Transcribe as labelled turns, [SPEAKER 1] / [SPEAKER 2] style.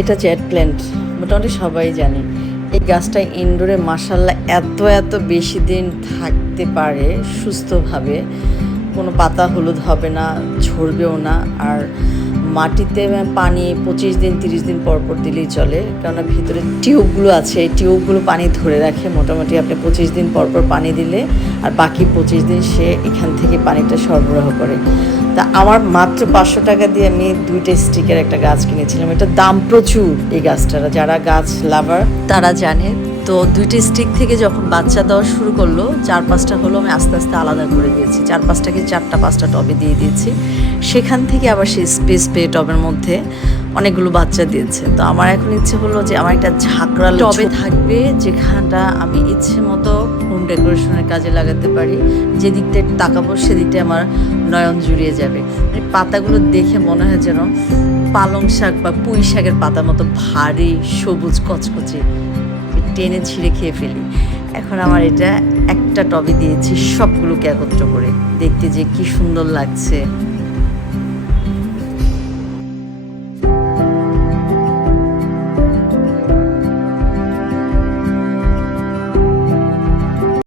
[SPEAKER 1] এটা জ্যাট প্ল্যান্ট মোটামুটি সবাই জানে। এই গাছটা ইনডোরে মাসাল্লা এত এত বেশি দিন থাকতে পারে সুস্থভাবে। কোনো পাতা হলুদ হবে না, ঝরবেও না, আর মাটিতে পানি পঁচিশ দিন, তিরিশ দিন পর পর দিলেই চলে, কেননা ভিতরে টিউবগুলো আছে। এই টিউবগুলো পানি ধরে রাখে, মোটামুটি আপনি পঁচিশ দিন পর পর পানি দিলে, আর বাকি পঁচিশ দিন সে এখান থেকে পানিটা সরবরাহ করে। তা আমার মাত্র পাঁচশো টাকা দিয়ে আমি দুইটা স্টিকের একটা গাছ কিনেছিলাম। এটা দাম প্রচুর এই গাছটার, যারা গাছ লাভার, তারা জানে। তো দুইটি স্টিক থেকে যখন বাচ্চা দেওয়া শুরু করল, চার পাঁচটা হলো আমি আস্তে আস্তে আলাদা করে দিয়েছি। চার পাঁচটাকে চারটা পাঁচটা টবে দিয়ে দিয়েছি। সেখান থেকে আবার সেই স্পেস পেয়ে টবের মধ্যে অনেকগুলো বাচ্চা দিয়েছে। তো আমার এখন ইচ্ছে হলো যে আমার একটা ঝাঁকড়া টবে থাকবে যেখানটা আমি ইচ্ছে মতো হোম ডেকোরেশনের কাজে লাগাতে পারি। যে দিকটায় তাকাবো সেদিকটা আমার নয়ন জুড়িয়ে যাবে। মানে পাতাগুলো দেখে মনে হয় যেন পালং শাক বা পুঁই শাকের পাতার মতো ভারী, সবুজ, কচকচে। টেনে ছিঁড়ে খেয়ে ফেলি। এখন আমার এটা একটা টবে দিয়েছি সবগুলোকে একত্র করে। দেখতে যে কি সুন্দর লাগছে।